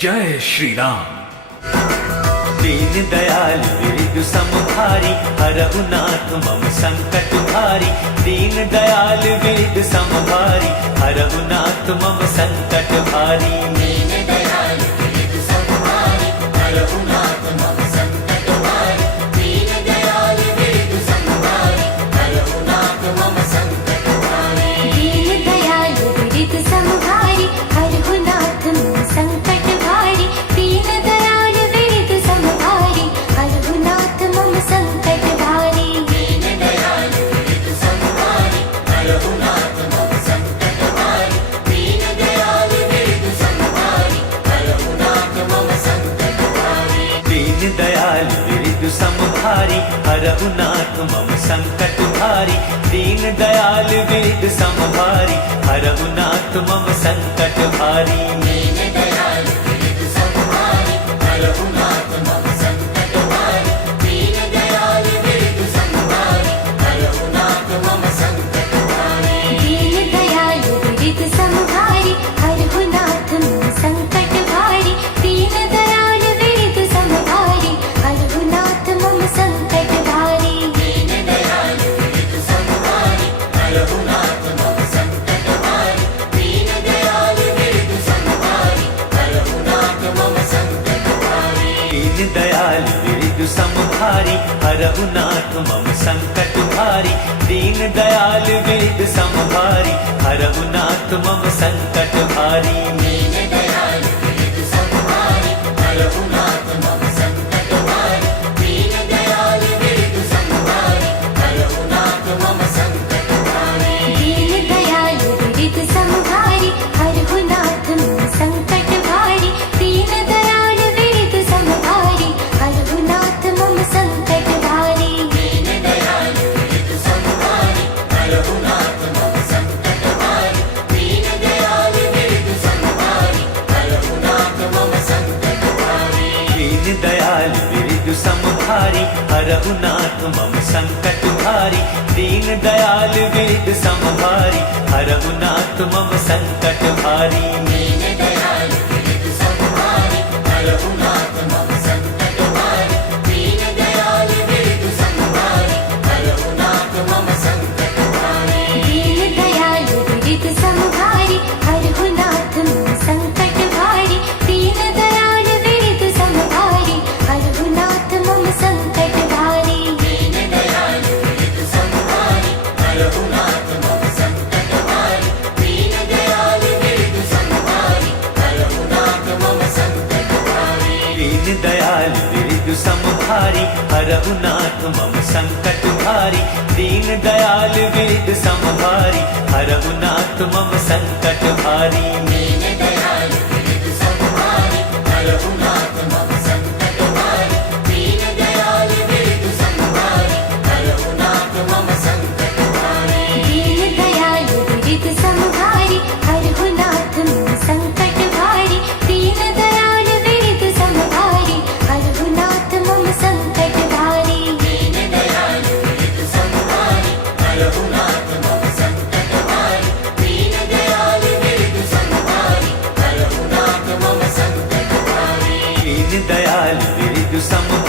जय श्री राम। दीन दयाल विरधु समभारी, हरहु नाथ मम संकट भारी। दीन दयाल विरधु समभारी, हरहु नाथ मम संकट भारी। दीन दयाल विरधु समभारी, हरहु नाथ मम संकट भारी। दीन दयाल विरधु समभारी, हरहु नाथ मम संकट भारी। दीन दयाल विरधु समभारी, हरहु नाथ मम संकट भारी। दीन दयाल विरधु समभारी, हरहु नाथ मम संकट भारी। दीन दयाल विरधु समभारी, हरहु नाथ मम संकट भारी। दीन दयाल विरधु समभारी, हरहु नाथ मम संकट भारी। दीन दयाल विरधु समभारी, हरहु नाथ मम संकट भारी। दीन दयाल विरधु समभारी, हरहु नाथ मम संकट भारी। दीन दयाल विरधु समभारी, हरहु नाथ मम संकट भारी। दीन दयाल विरधु समभारी, हरहु नाथ मम संकट भारी। दीन दयाल विरधु समभारी, हरहु नाथ मम संकट भारी। दीन दयाल विरधु समभारी, हरहु नाथ मम संकट भारी। दीन दयाल विरधु समभारी, हरहु नाथ मम संकट भारी। दीन दयाल विरधु समभारी, हरहु नाथ मम संकट भारी। दीन दयाल विरधु समभारी, हरहु नाथ मम संकट भारी। दीन दयाल विरधु समभारी, हरहु नाथ मम संकट भारी। दीन दयाल विरधु समभारी, हरहु नाथ मम संकट भारी। दीन दयाल विरधु समभारी, हरहु नाथ मम संकट भारी। दीन दयाल विरधु समभारी, हरहु नाथ मम संकट भारी। दीन दयाल विरधु समभारी, हरहु नाथ मम संकट भारी। दीन दयाल विरधु समभारी, हरहु नाथ मम संकट भारी। दीन दयाल विरधु समभारी, हरहु नाथ मम संकट भारी। दीन दयाल विरधु समभारी, हरहु नाथ मम संकट भारी। दीन दयाल विरधु समभारी, हरहु नाथ मम संकट भारी। दीन दयाल विरधु समभारी, हरहु नाथ मम संकट भारी। दीन दयाल विरधु समभारी, हरहु नाथ मम संकट भारी। दीन दयाल विरधु समभारी, हरहु नाथ मम संकट भारी। दीन दयाल विरधु समभारी, हरहु नाथ मम संकट भारी। दीन दयाल विरधु समभारी, हरहु नाथ मम संकट भारी। दीन दयाल विरधु समभारी, हरहु नाथ मम संकट भारी। दीन दयाल विरधु समभारी, हरहु नाथ मम संकट भारी। दीन दयाल विरधु समभारी, हरहु नाथ मम संकट भारी। दीन दयाल विरधु समभारी, हरहु नाथ मम संकट भारी। दीन दयाल विरधु समभारी, हरहु नाथ मम संकट भारी। दीन दयाल विरधु समभारी, हरहु नाथ मम संकट भारी। दीन दयाल विरधु समभारी, हरहु नाथ मम संकट भारी। दीन दयाल विरधु समभारी, हरहु नाथ मम संकट भारी। दीन दयाल विरधु समभारी, हरहु नाथ मम संकट भारी। दीन दयाल विरधु समभारी,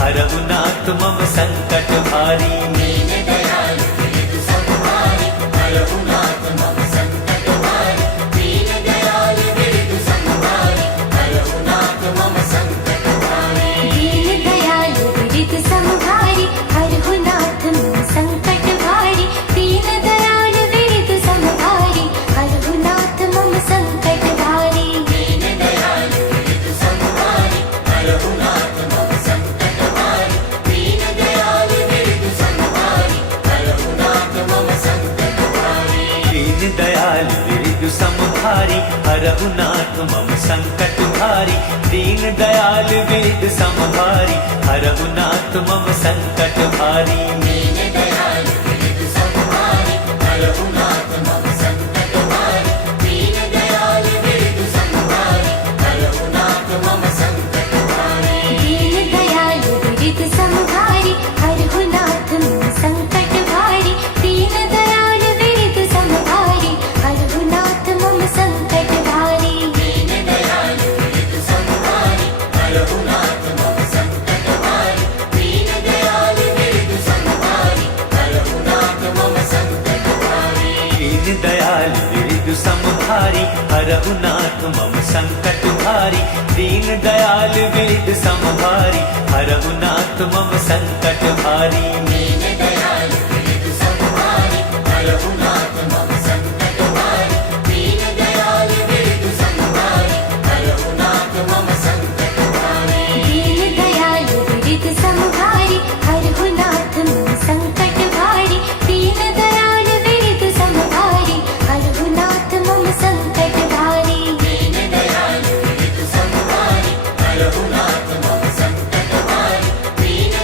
हरहु नाथ मम संकट भारी। दीन दयाल विरधु समभारी, हरहु नाथ मम संकट भारी। दीन दयाल विरधु समभारी, हरहु नाथ मम संकट भारी। दीन दयाल विरधु समभारी, हरहु नाथ मम संकट भारी। दीन दयाल विरधु समभारी, हरहु नाथ मम संकट भारी। दीन दयाल विरधु समभारी, हरहु नाथ मम संकट भारी। दीन दयाल विरधु समभारी, हरहु नाथ मम संकट भारी। दीन दयाल विरधु समभारी, हरहु नाथ मम संकट भारी। दीन दयाल विरधु समभारी, हरहु नाथ मम संकट भारी। दीन दयाल विरधु समभारी, हरहु नाथ मम संकट भारी। दीन दयाल विरधु समभारी, हरहु नाथ मम संकट भारी। दीन दयाल विरधु समभारी, हरहु नाथ मम संकट भारी। दीन दयाल विरधु समभारी, हरहु नाथ मम संकट भारी। दीन दयाल विरधु दीन दयाल विरजु समभारी हरहु नाथ मम संकट भारी दीन दयाल विरजु समभारी हरहु नाथ मम संकट भारी दीन दयाल विरजु समभारी हरहु नाथ मम संकट भारी दीन दयाल विरजु समभारी हरहु नाथ मम संकट भारी दीन दयाल विरजु समभारी हरहु नाथ मम संकट भारी दीन दयाल विरजु समभारी हरहु नाथ मम संकट भारी दीन दयाल विरजु समभारी हरहु नाथ मम संकट भारी दीन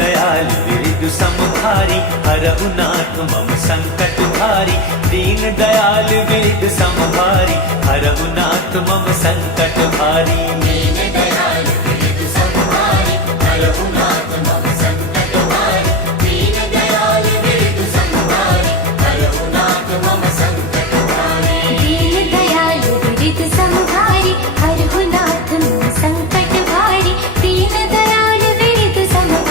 दयाल विरजु समभारी हरहु नाथ मम संकट भारी दीन दयाल विरजु समभारी हरहु नाथ मम संकट भारी दीन दयाल विरजु समभारी हरहु नाथ मम संकट भारी दीन दयाल विरजु समभारी हरहु नाथ मम संकट भारी दीन दयाल विरजु समभारी हरहु नाथ मम संकट भारी दीन दयाल विरजु समभारी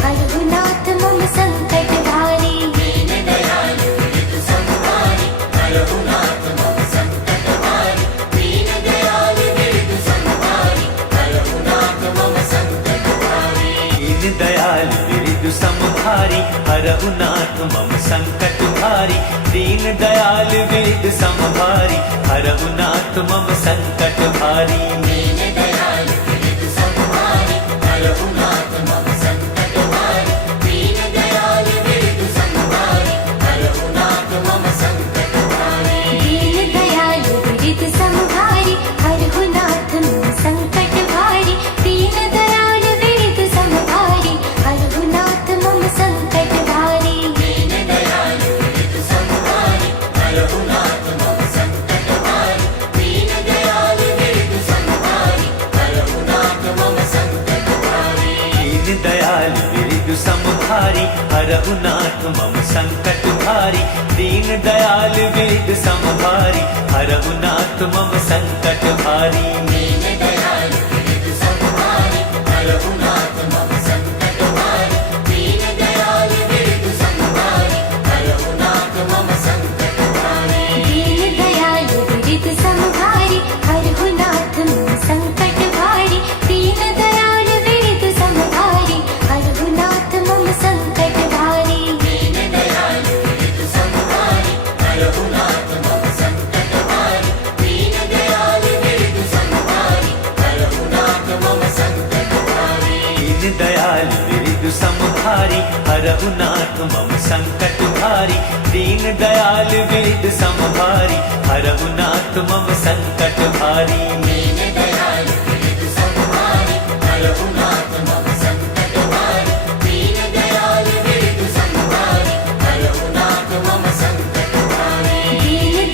हरहु नाथ मम संकट भारी दीन दयाल विरजु समभारी हरहु नाथ मम संकट भारी दीन दयाल विरजु समभारी हरहु नाथ मम संकट भारी दीन दयाल विरजु समभारी हरहु नाथ मम संकट भारी दीन दयाल विरजु समभारी हरहु नाथ मम संकट भारी दीन दयाल विरजु समभारी हरहु नाथ मम संकट भारी दीन दयाल विरजु समभारी हरहु नाथ मम संकट भारी दीन दयाल विरजु समभारी हरहु नाथ मम संकट भारी दीन दयाल विरजु समभारी हरहु नाथ मम संकट भारी दीन दयाल विरजु समभारी हरहु नाथ मम संकट भारी दीन दयाल विरजु समभारी हरहु नाथ मम संकट भारी दीन दयाल विरजु समभारी हरहु नाथ मम संकट भारी दीन दयाल विरजु समभारी हरहु नाथ मम संकट भारी दीन दयाल विरजु समभारी हरहु नाथ मम संकट भारी दीन दयाल विरजु समभारी हरहु नाथ मम संकट भारी दीन दयाल विरजु समभारी हरहु नाथ मम संकट भारी दीन दयाल विरजु समभारी हरहु नाथ मम संकट भारी दीन दयाल विरजु समभारी हरहु नाथ मम संकट भारी दीन दयाल विरजु समभारी हरहु नाथ मम संकट भारी दीन दयाल विरजु समभारी हरहु नाथ मम संकट भारी दीन दयाल विरजु समभारी हरहु नाथ मम संकट भारी दीन दयाल विरजु समभारी हरहु नाथ मम संकट भारी दीन दयाल विरजु समभारी हरहु नाथ मम संकट भारी दीन दयाल विरजु समभारी हरहु नाथ मम संकट भारी दीन दयाल विरजु समभारी हरहु नाथ मम संकट भारी दीन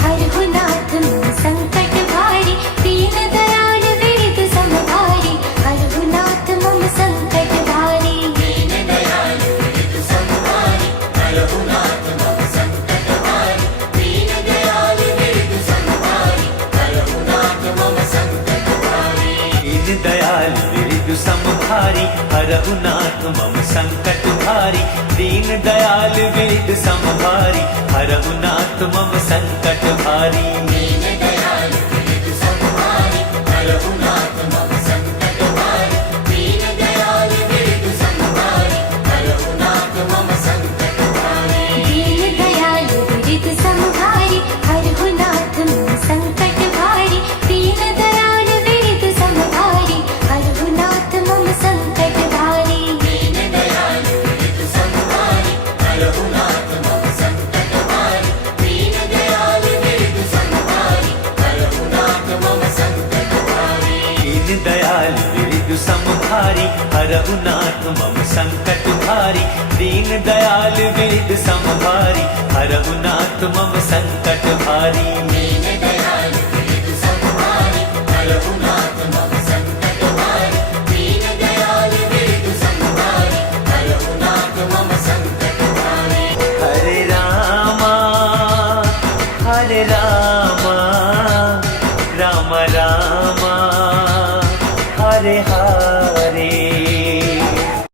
दयाल विरजु समभारी हरहु नाथ मम संकट भारी दीन दयाल विरजु समभारी हरहु नाथ मम संकट भारी दीन दयाल विरजु समभारी हरहु नाथ मम संकट भारी दीन दयाल विरजु समभारी हरहु नाथ मम संकट भारी दीन दयाल विरजु समभारी हरहु नाथ मम संकट भारी दीन दयाल विरजु समभारी हरहु नाथ मम संकट भारी दीन दयाल विरजु समभारी हरहु नाथ मम संकट भारी दीन दयाल विरजु समभारी हरहु नाथ मम संकट भारी दीन दयाल विरजु समभारी हरहु नाथ मम संकट भारी दीन दयाल विरजु समभारी हरहु नाथ मम संकट भारी दीन दयाल विरजु समभारी हरहु नाथ मम संकट भारी दीन दयाल विरजु समभारी हरहु नाथ मम संकट भारी दीन दयाल विरजु समभारी हरहु नाथ मम संकट भारी दीन दयाल विरजु समभारी हरहु नाथ मम संकट भारी दीन दयाल विरजु समभारी हरहु नाथ मम संकट भारी हरे रामा हरे रामा